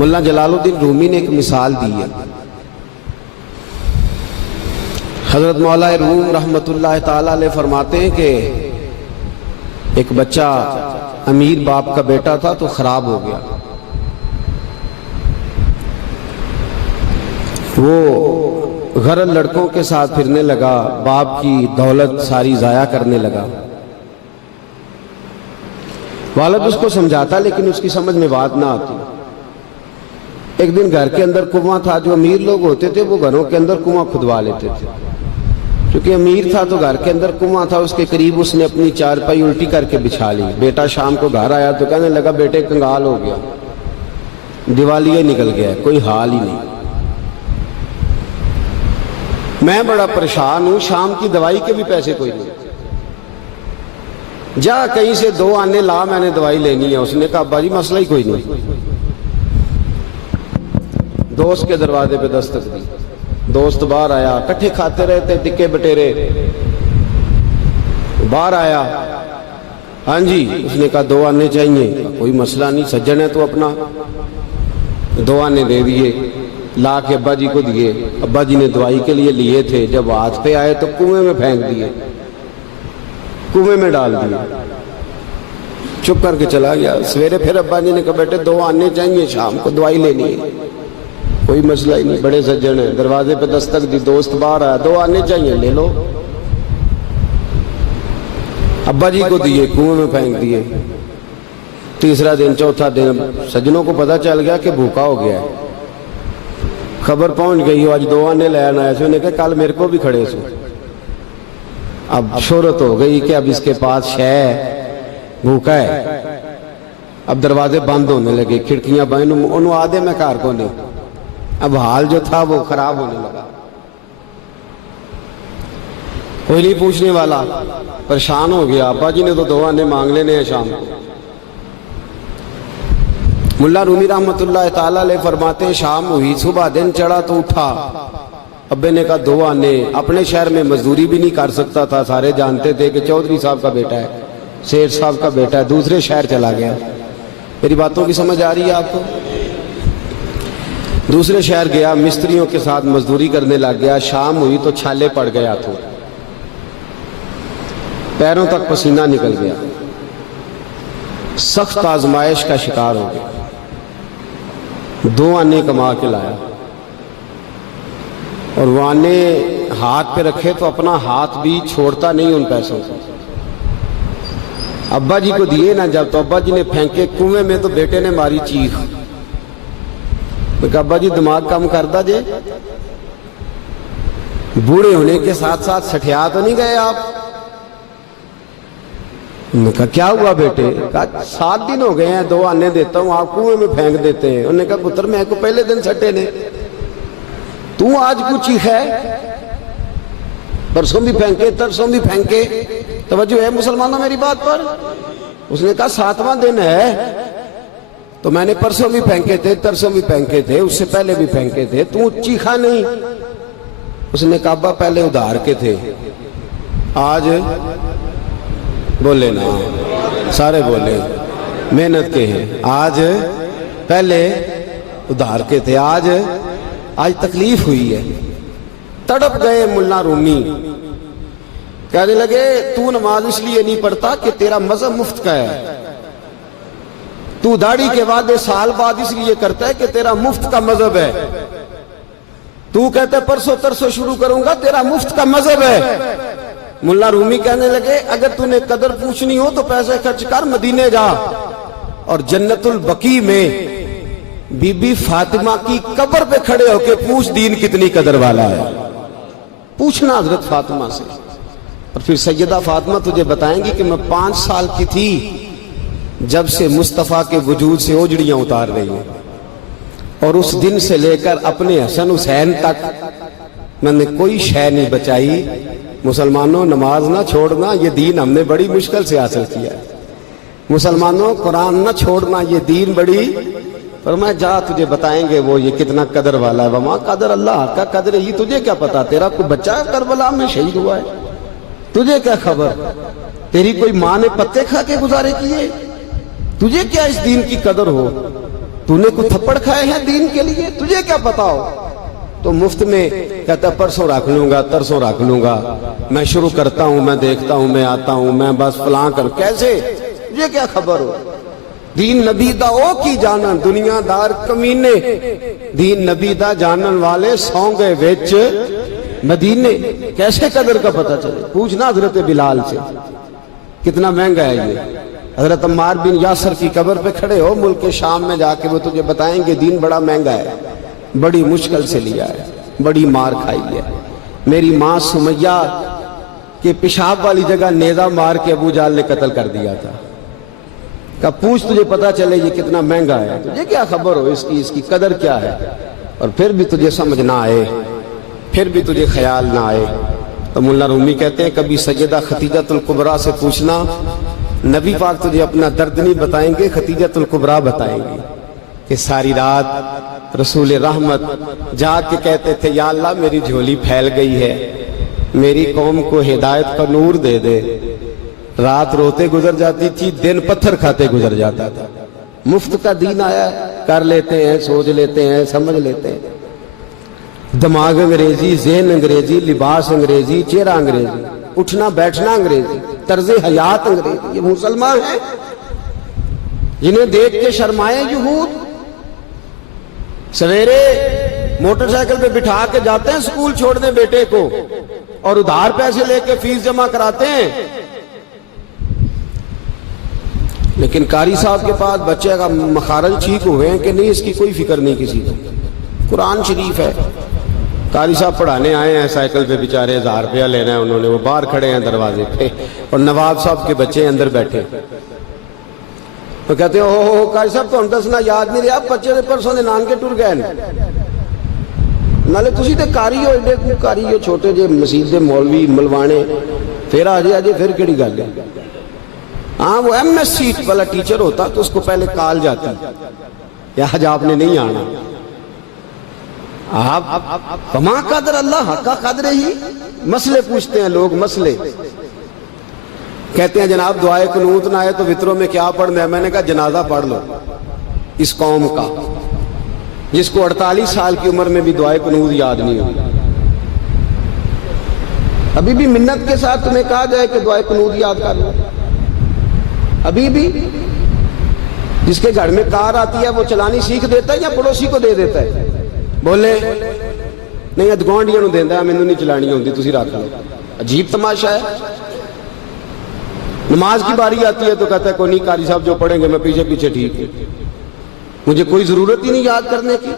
مولانا جلال الدین رومی نے ایک مثال دی ہے. حضرت مولا روم رحمت اللہ تعالیٰ علیہ فرماتے ہیں کہ ایک بچہ امیر باپ کا بیٹا تھا تو خراب ہو گیا. وہ غرض لڑکوں کے ساتھ پھرنے لگا، باپ کی دولت ساری ضائع کرنے لگا. والد اس کو سمجھاتا لیکن اس کی سمجھ میں بات نہ آتی. ایک دن گھر کے اندر کنواں تھا. جو امیر لوگ ہوتے تھے وہ گھروں کے اندر کنواں کھدوا لیتے تھے. کیونکہ امیر تھا تو گھر کے اندر کنواں تھا، اس کے قریب اس نے اپنی چارپائی الٹی کر کے بچھا لی. بیٹا شام کو گھر آیا تو کہنے لگا بیٹے کنگال ہو گیا، دیوالیہ نکل گیا، کوئی حال ہی نہیں. میں بڑا پریشان ہوں، شام کی دوائی کے بھی پیسے کوئی نہیں. جا کہیں سے 2 آنے لا، میں نے دوائی لینی ہے. اس نے کہا ابا جی مسئلہ ہی کوئی نہیں. دوست کے دروازے پہ دستک دی. دوست باہر آیا، کٹھے کھاتے رہتے ٹکے بٹیرے. باہر آیا، ہاں جی. اس نے کہا 2 آنے چاہیے. کوئی مسئلہ نہیں، سجن ہے تو اپنا. 2 آنے دے دیے، لا کے ابا جی کو دیے. ابا جی نے دوائی کے لیے لیے تھے، جب ہاتھ پہ آئے تو کنویں میں پھینک دیے، کنویں میں ڈال دیے. چپ کر کے چلا گیا. سویرے پھر ابا جی نے کہا بیٹے 2 آنے چاہیے، شام کو دوائی لینی ہے. کوئی مسئلہ ہی نہیں، بڑے سجن ہیں. دروازے پہ دستک دی، دوست باہر آیا، 2 آنے چاہیے، لے لو. ابا جی کو دیے، کنویں میں پھینک دیے. تیسرا دن، چوتھا دن، سجنوں کو پتا چل گیا کہ بھوکا ہو گیا ہے. خبر پہنچ گئی، آج 2 آنے لے آنا ہے. نے کہا کل میرے کو بھی کھڑے سو. اب شہرت ہو گئی کہ اب اس کے پاس شے بھوکا ہے. اب دروازے بند ہونے لگے، کھڑکیاں بند. انہوں آدھے میں کار کو نہیں. اب حال جو تھا وہ خراب ہونے لگا. کوئی نہیں پوچھنے والا، پریشان ہو گیا. ابا جی نے تو 2 آنے مانگ لینے ہیں شام کو. ملا رومی رحمت اللہ تعالیٰ علیہ فرماتے ہیں شام ہوئی، صبح دن چڑھا تو اٹھا. ابے نے کہا 2 آنے. اپنے شہر میں مزدوری بھی نہیں کر سکتا تھا، سارے جانتے تھے کہ چودھری صاحب کا بیٹا ہے، سیٹھ صاحب کا بیٹا ہے. دوسرے شہر چلا گیا. میری باتوں کی سمجھ آ رہی ہے آپ کو؟ دوسرے شہر گیا، مستریوں کے ساتھ مزدوری کرنے لگ گیا. شام ہوئی تو چھالے پڑ گیا، تو پیروں تک پسینہ نکل گیا. سخت آزمائش کا شکار ہو گیا. 2 آنے کما کے لایا اور وہ آنے ہاتھ پہ رکھے تو اپنا ہاتھ بھی چھوڑتا نہیں ان پیسوں کو. ابا جی کو دیے نا جب، تو ابا جی نے پھینکے کنویں میں تو بیٹے نے ماری چیخ. میں کہا ابا جی دماغ کم کردہ جے، بوڑھے ہونے کے ساتھ ساتھ سٹھیا تو نہیں گئے آپ؟ انہوں نے کہا کیا ہوا بیٹے؟ کہا 7 دن ہو گئے ہیں، 2 آنے دیتا ہوں، آپ کنویں میں پھینک دیتے ہیں. انہوں نے کہا پتر میں کو پہلے دن سٹے نے، تو آج کچھ ہی ہے، پرسوں بھی پھینکے، ترسوں بھی پھینکے. توجہ ہے مسلمانوں میری بات پر؟ اس نے کہا 7واں دن ہے تو میں نے پرسوں بھی پھینکے تھے، ترسوں بھی پھینکے تھے، اس سے پہلے بھی پھینکے تھے، تو چیخا نہیں. اس نے کہا ابا پہلے ادھار کے تھے، آج بولے نا، سارے بولے محنت کے ہیں. آج پہلے ادھار کے تھے، آج تکلیف ہوئی ہے. تڑپ گئے ملا رومی. کہنے لگے تو نماز اس لیے نہیں پڑھتا کہ تیرا مذہب مفت کا ہے. تو داڑھی کے وعدے سال بعد اس لیے کرتا ہے کہ تیرا مفت کا مذہب ہے. تو کہتا ہے پرسوں ترسوں شروع کروں گا، تیرا مفت کا مذہب ہے. ملا رومی کہنے لگے اگر تو نے قدر پوچھنی ہو تو پیسے خرچ کر مدینے جا اور جنت البقیع میں بی بی فاطمہ کی قبر پہ کھڑے ہو کے پوچھ دین کتنی قدر والا ہے. پوچھنا حضرت فاطمہ سے، اور پھر سیدہ فاطمہ تجھے بتائیں گی کہ میں 5 سال کی تھی جب سے مصطفیٰ کے وجود سے اوجڑیاں اتار رہی ہیں، اور اس دن سے لے کر اپنے حسن حسین تک میں نے کوئی شے نہیں بچائی. مسلمانوں نماز نہ چھوڑنا، یہ دین ہم نے بڑی مشکل سے حاصل کیا ہے. مسلمانوں قرآن نہ چھوڑنا، یہ دین بڑی. فرمایا جا تجھے بتائیں گے وہ یہ کتنا قدر والا ہے. وما قدر اللہ کا قدر ہی، تجھے کیا پتا؟ تیرا کوئی بچہ کربلا میں شہید ہوا ہے، تجھے کیا خبر؟ تیری کوئی ماں نے پتے کھا کے گزارے کیے؟ تجھے کیا اس دین کی قدر ہو؟ تو نے کوئی تھپڑ کھائے ہیں دین کے لیے؟ تجھے کیا پتا ہو؟ تو مفت میں کہتا پرسوں رکھ لوں گا، ترسوں رکھ لوں گا، میں شروع کرتا ہوں، میں دیکھتا ہوں، میں آتا ہوں، میں بس فلاں کر، کیسے؟ تجھے کیا خبر ہو؟ دین نبی دا او کی جانن، دنیا دار کمینے دین نبی دا جانن والے سوں گئے وچ مدینے، کیسے قدر کا پتہ چلے؟ پوچھنا حضرت بلال سے کتنا مہنگا ہے یہ۔ حضرت عمار بن یاسر کی قبر پہ کھڑے ہو ملک شام میں جا کے، وہ تجھے بتائیں گے دین بڑا مہنگا ہے، بڑی مشکل سے لیا ہے، بڑی مار کھائی ہے۔ میری ماں سمیہ کے پیشاب والی جگہ نیزہ مار کے ابو جہل نے قتل کر دیا تھا۔ کہ پوچھ تجھے پتا چلے یہ کتنا مہنگا ہے، تجھے کیا خبر ہو اس کی قدر کیا ہے؟ اور پھر بھی تجھے سمجھ نہ آئے، پھر بھی تجھے خیال نہ آئے۔ تو مولانا رومی کہتے ہیں کبھی سیدہ ختیجۃ الکبریٰ سے پوچھنا، نبی پاک تجھے اپنا درد نہیں بتائیں گے، ختیجۃ الکبریٰ بتائیں گے کہ ساری رات رسول رحمت جاگ کے کہتے تھے یا اللہ میری جھولی پھیل گئی ہے، میری قوم کو ہدایت کا نور دے دے۔ رات روتے گزر جاتی تھی، دن پتھر کھاتے گزر جاتا تھا۔ مفت کا دین آیا، کر لیتے ہیں، سوچ لیتے ہیں، سمجھ لیتے ہیں، دماغ انگریزی، ذہن انگریزی، لباس انگریزی، چہرہ انگریزی، اٹھنا بیٹھنا انگریزی، طرز حیات انگریزی۔ یہ مسلمان ہیں جنہیں دیکھ کے شرمائے یہود، سویرے موٹر سائیکل پہ بٹھا کے جاتے ہیں سکول چھوڑنے بیٹے کو، اور ادھار پیسے لے کے فیس جمع کراتے ہیں۔ لیکن قاری صاحب کے پاس بچے کا مخارج ٹھیک ہوئے ہیں کہ نہیں، اس کی کوئی فکر نہیں کسی کو۔ قرآن شریف ہے، قاری صاحب پڑھانے آئے ہیں سائیکل پہ، بیچارے 1000 روپیہ لینا ہے انہوں نے، وہ باہر کھڑے ہیں دروازے پہ، اور نواب صاحب کے بچے اندر بیٹھے۔ تو کہتے ہیں اوہ قاری صاحب تو دسنا یاد نہیں رہا، بچے دے پرسوں دے نان کے ٹر گئے نالے تسی تے قاری ہو، ایڈے کو قاری ہو، چھوٹے جے مسجد دے مولوی ملوانے، پھر آجے پھر کیڑی گل ہے؟ ہاں وہ ایم ایس سی والا ٹیچر ہوتا تو اس کو پہلے کال جاتی یا آج آپ نے نہیں آنا۔ آپ کما قدر اللہ حق کا قدر ہی، مسئلے پوچھتے ہیں لوگ، مسئلے کہتے ہیں جناب دعائے قنوت نہ آئے تو وطروں میں کیا پڑھنا ہے؟ میں نے کہا جنازہ پڑھ لو اس قوم کا جس کو 48 سال کی عمر میں بھی دعائے قنوت یاد نہیں ہوئی۔ ابھی بھی منت کے ساتھ تمہیں کہا جائے کہ دعائے قنوت یاد کر لو، ابھی بھی جس کے گھر میں کار آتی ہے وہ چلانی سیکھ دیتا ہے یا پڑوسی کو دے دیتا ہے؟ بولے نہیں ادگوانڈیاں نو دیندا ہے، مینوں نہیں چلانی ہوندی، تسی رکھ لو۔ عجیب تماشا ہے۔ نماز کی باری آتی ہے تو کہتا ہے کوئی نہیں قاری صاحب جو پڑھیں گے میں پیچھے پیچھے ٹھیک ہوں، مجھے کوئی ضرورت ہی نہیں یاد کرنے کی۔